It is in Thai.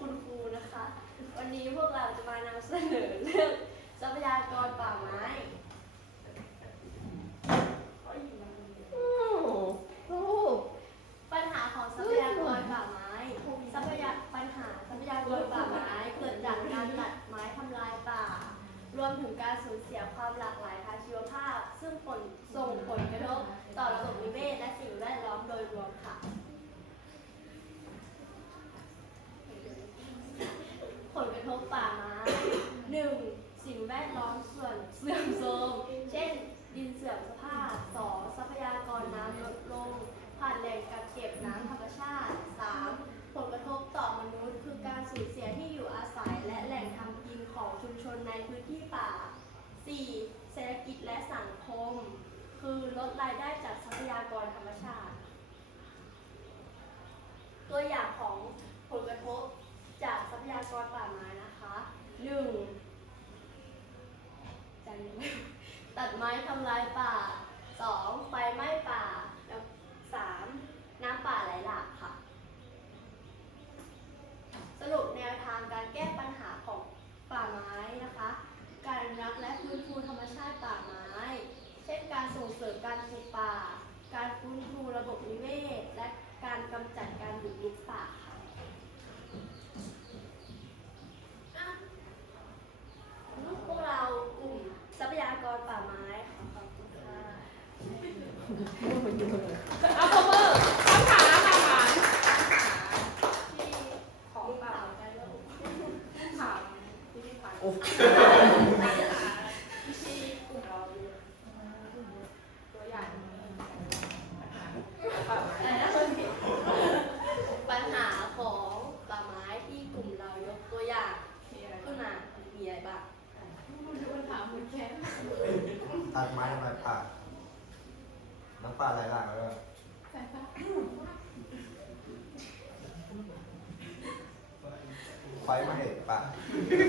คุณครูนะคะ วันนี้พวกเราจะมานำเสนอเรื่องทรัพยากรป่าไม้ปัญหาของทรัพยากรป่าไม้ทรัพยาปัญหาทรัพยากรป่าไม้เกิดจากการตัดไม้ทำลายป่า รวมถึงการสูญเสียความหลากหลายทางชีวภาพ ซึ่งผลิ่งแวดล้อมส่วนเสื่อมโทรมเช่น ดินเสื่อมสภาพ 2. ทรัพยากรน้ำลดลงผ่านแหล่งกักเก็บน้ำธรรมชาติ 3. ผลกระทบต่อมนุษย์ คือการสูญเสียที่อยู่อาศัยและแหล่งทำกินของชุมชนในพื้นที่ป่า 4. เศรษฐกิจและสังคม คือลดรายได้จากทรัพยากรธรรมชาติ ตัวอย่างของผลกระทบจากทรัพยากรป่าไม้นะคะ 1. จำยังไม่ ตัดไม้ทำลายป่า 2. ไฟไหม้ป่าแล้ว 3. น้ำป่าไหลหลากค่ะ สรุปแนวทางการแก้ปัญหาของป่าไม้นะคะ การรักและฟื้นฟูธรรมชาติป่าไม้ เช่นการส่งเสริมการปลูกป่า การฟื้นฟูระบบนิเวศ และการกำจัดการบุกรุกป่าค่ะอะพวกเรากลุ่มทรัพยากรป่าไม้ขอขอบคุณค่ะ เอาคอมเมอร์คำถามคำถามที่ของป่าไม้แล้วถามที่พี่พันธ์ที่กลุ่มเราอยู่ตัวอย่างปัญหาอะไรนะปัญหาของป่าไม้ที่กลุ่มเรายกตัวอย่างมีอะไรขึ้นมามีอะไรบ้างปัญหาเหมือนแค่ตัดไม้ทำลายป่า น้ำป่าไหลหลากแล้วก็ใช่ปะไฟไหม้ป่าเ